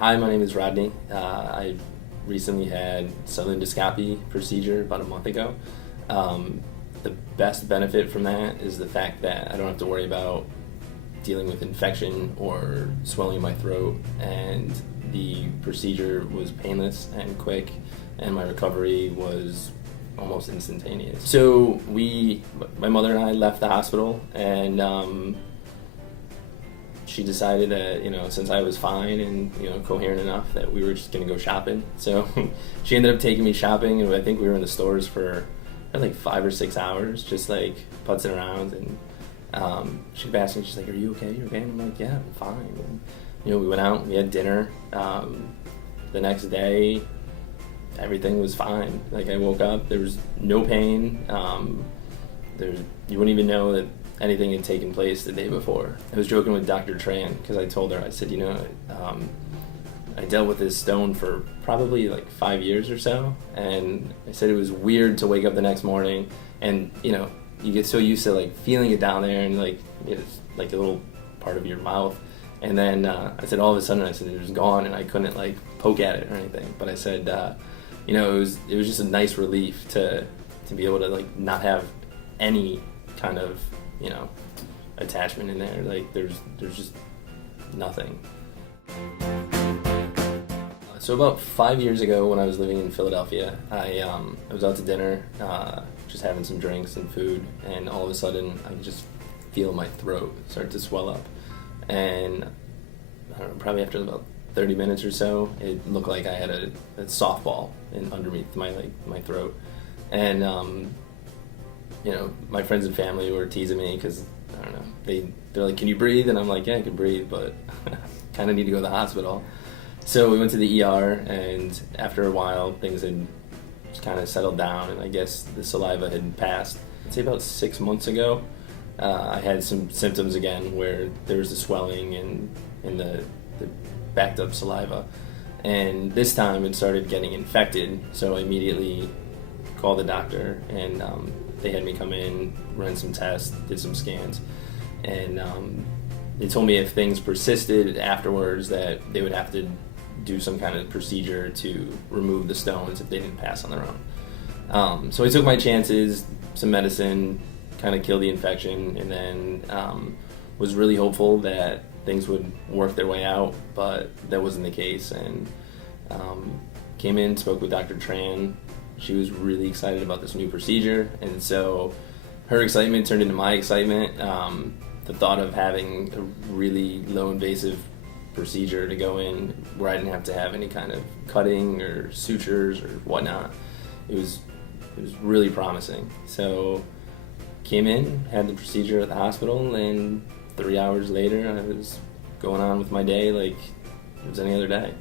Hi, my name is Rodney. I recently had salivary procedure about a month ago. The best benefit from that is the fact that I don't have to worry about dealing with infection or swelling in my throat, and the procedure was painless and quick, and my recovery was almost instantaneous. So my mother and I left the hospital, and she decided that, since I was fine and, coherent enough, that we were just going to go shopping. So she ended up taking me shopping, and I think we were in the stores for like 5 or 6 hours, just like putzing around. And she kept asking, she's like, "Are you okay? You okay?" And I'm like, "Yeah, I'm fine." And, we went out, we had dinner. The next day, everything was fine. Like, I woke up, there was no pain. You wouldn't even know that anything had taken place the day before. I was joking with Dr. Tran because I told her, I said, I dealt with this stone for probably like 5 years or so, and I said it was weird to wake up the next morning and, you get so used to like feeling it down there and like it's like a little part of your mouth. And then I said all of a sudden, I said it was gone and I couldn't like poke at it or anything. But I said, it was just a nice relief to be able to like not have any kind of attachment in there. Like there's just nothing. So about 5 years ago, when I was living in Philadelphia, I was out to dinner, just having some drinks and food, and all of a sudden I could just feel my throat start to swell up. And I don't know, probably after about 30 minutes or so, it looked like I had a softball underneath my throat. And my friends and family were teasing me because, I don't know, they're like, "Can you breathe?" And I'm like, "Yeah, I can breathe, but kind of need to go to the hospital." So we went to the ER, and after a while, things had just kind of settled down, and I guess the saliva had passed. I'd say about 6 months ago, I had some symptoms again where there was the swelling in the backed up saliva. And this time it started getting infected, so I immediately called the doctor, and they had me come in, run some tests, did some scans, and they told me if things persisted afterwards that they would have to do some kind of procedure to remove the stones if they didn't pass on their own. So I took my chances, some medicine, kind of killed the infection, and then was really hopeful that things would work their way out, but that wasn't the case. And came in, spoke with Dr. Tran. She was really excited about this new procedure, and so her excitement turned into my excitement. The thought of having a really low invasive procedure to go in where I didn't have to have any kind of cutting or sutures or whatnot, it was really promising. So came in, had the procedure at the hospital, and 3 hours later I was going on with my day like it was any other day.